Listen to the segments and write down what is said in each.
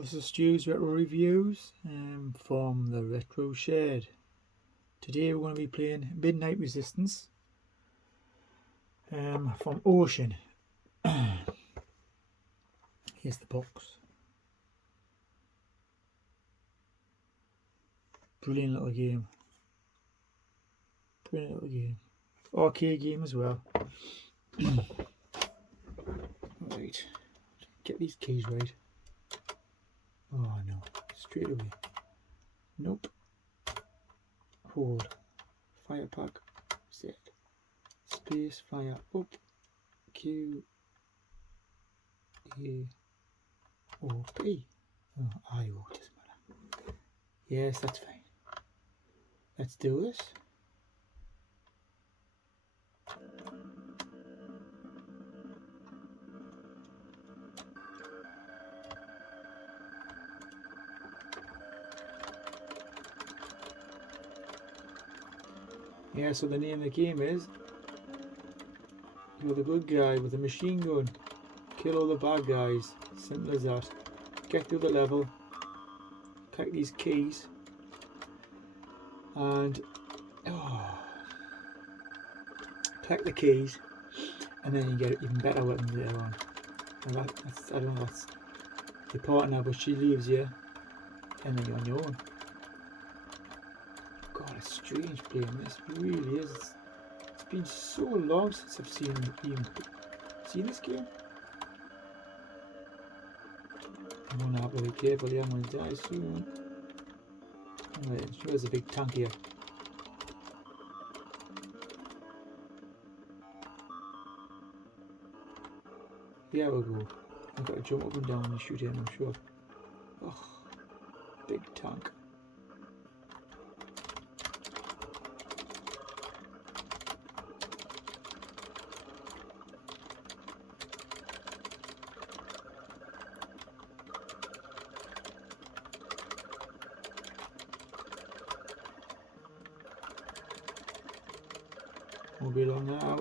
Hello, this is Stu's Retro Reviews from the Retro Shed. Today we're going to be playing Midnight Resistance from Ocean. Here's the box. Brilliant little game. Brilliant little game. Arcade game as well. Right, get these keys right. Oh no, straight away. Nope. Hold. Fire pack. Set. Space fire up. Q. A. O. P. Oh, I. O. Doesn't matter. Yes, that's fine. Let's do this. Yeah, so the name of the game is you're the good guy with the machine gun. Kill all the bad guys. Simple as that. Get through the level. Collect these keys. And collect the keys. And then you get even better weapons later on. And that's, I don't know, that's your partner, but she leaves you. And then you're on your own. God, it's strange playing this. It really is. It's been so long since I've seen this game. I'm gonna have to be careful here. I'm gonna die soon. Right, I'm sure there's a big tank here. Here we go. I've got to jump up and down and shoot him, I'm sure. Oh, big tank. Won't be long now.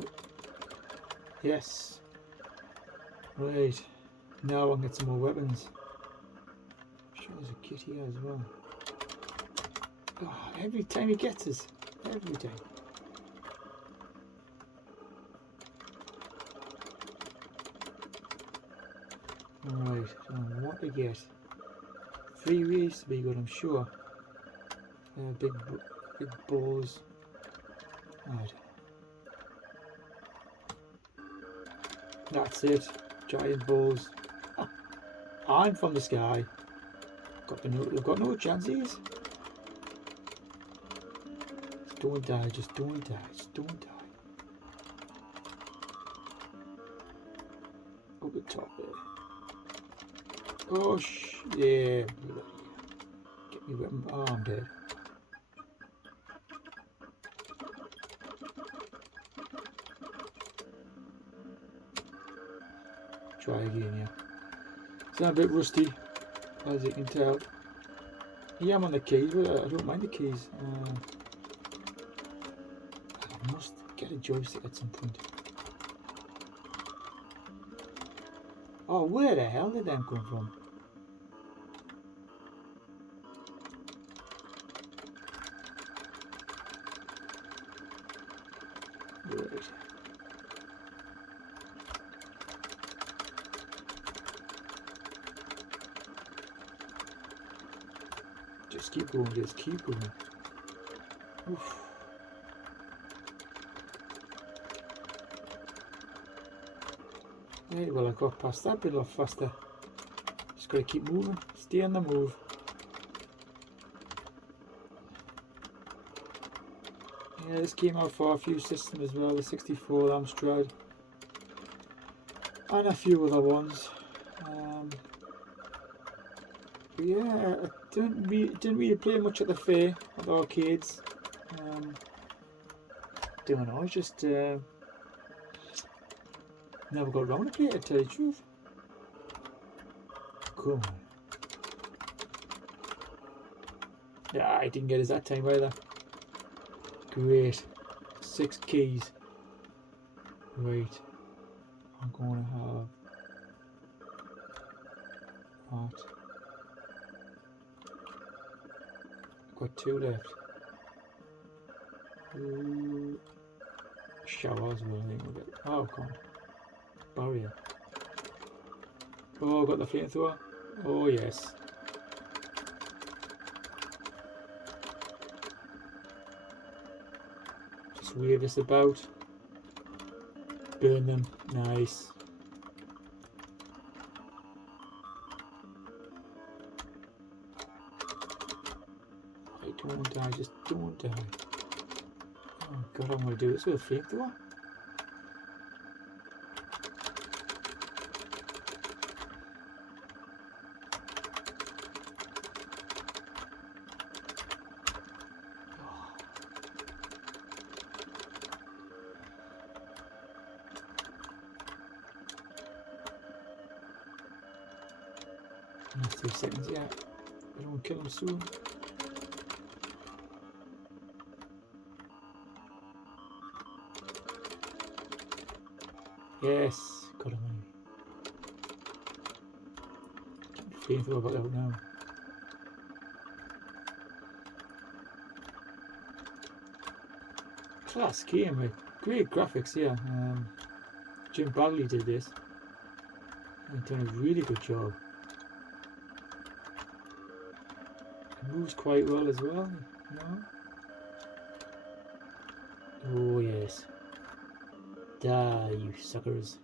Yes. Right. Now I can get some more weapons. I'm sure there's a kit here as well. Oh, every time he gets us. Every time. Right. So what to get? 3 ways to be good, I'm sure. Big balls. Right. That's it. Giant balls. I'm from the sky. We've got no chances. Just don't die. Just don't die. Just don't die. Up the top there. Oh, yeah. Get me weapon. Oh, I'm dead. Try again, yeah. It's a bit rusty, as you can tell. Yeah, I'm on the keys, but I don't mind the keys. I must get a joystick at some point. Oh, where the hell did them come from? Right. Just keep going, just keep going. Oof. Right, well I got past that bit a lot faster. Just gotta keep moving, stay on the move. Yeah, this came out for a few systems as well, the 64 Amstrad. And a few other ones. But yeah, I didn't really play much at the fair, at the arcades. Don't know, I just never got around to play it, to tell you the truth. Come on. Yeah, I didn't get us that time either. Great. 6 keys. Right. I'm going to have that. got 2 left. Shower as well, I think. Oh, come on. Barrier. Oh, got the flamethrower. Oh, yes. Just wave this about. Burn them. Nice. Don't die, just don't die. Oh god, I'm gonna do this with a flamethrower. Last 3 seconds, yeah. I don't want to kill him soon. Yes, got him anyway. Flamethrower back out now. Class game with great graphics here. Jim Bagley did this. He's done a really good job. It moves quite well as well, you know? Oh yes. Die, you suckers.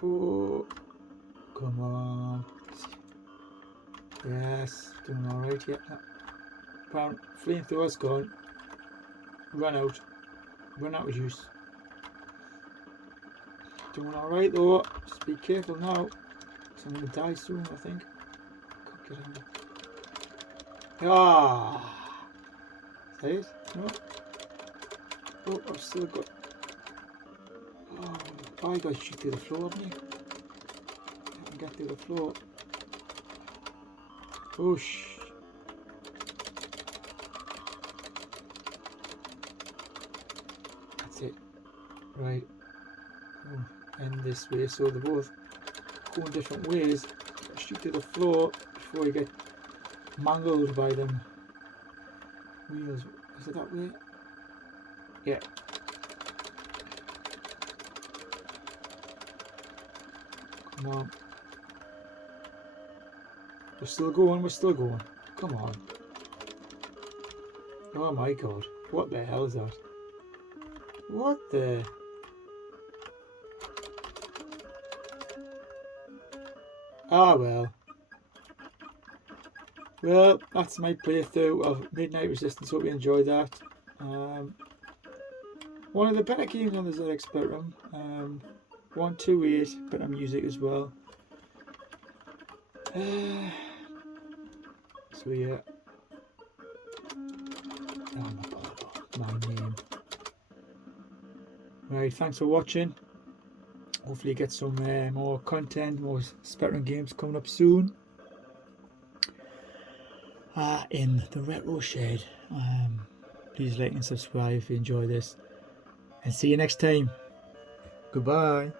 Oh, come on. Yes, doing alright here. Brown flamethrower's gone. Run out of juice. Doing alright though. Just be careful now. Because I'm going to die soon, I think. Can't get under. Ah! Is that it? No? Oh, I've still got. Oh, I got to shoot through the floor, haven't you? I can get through the floor. Whoosh! That's it. Right. Oh, end this way, so they're both going different ways. Shoot through the floor before you get mangled by them wheels. Is it that way? Yeah. Come on. We're still going, we're still going. Come on. Oh my god. What the hell is that? What the... Ah well. Well, that's my playthrough of Midnight Resistance. Hope you enjoyed that. One of the better games on the ZX Spectrum. 128 better music as well. So yeah. My name. Right, thanks for watching. Hopefully get some more content, more Spectrum games coming up soon. In the Retro Shed. Please like and subscribe if you enjoy this. And see you next time. Goodbye.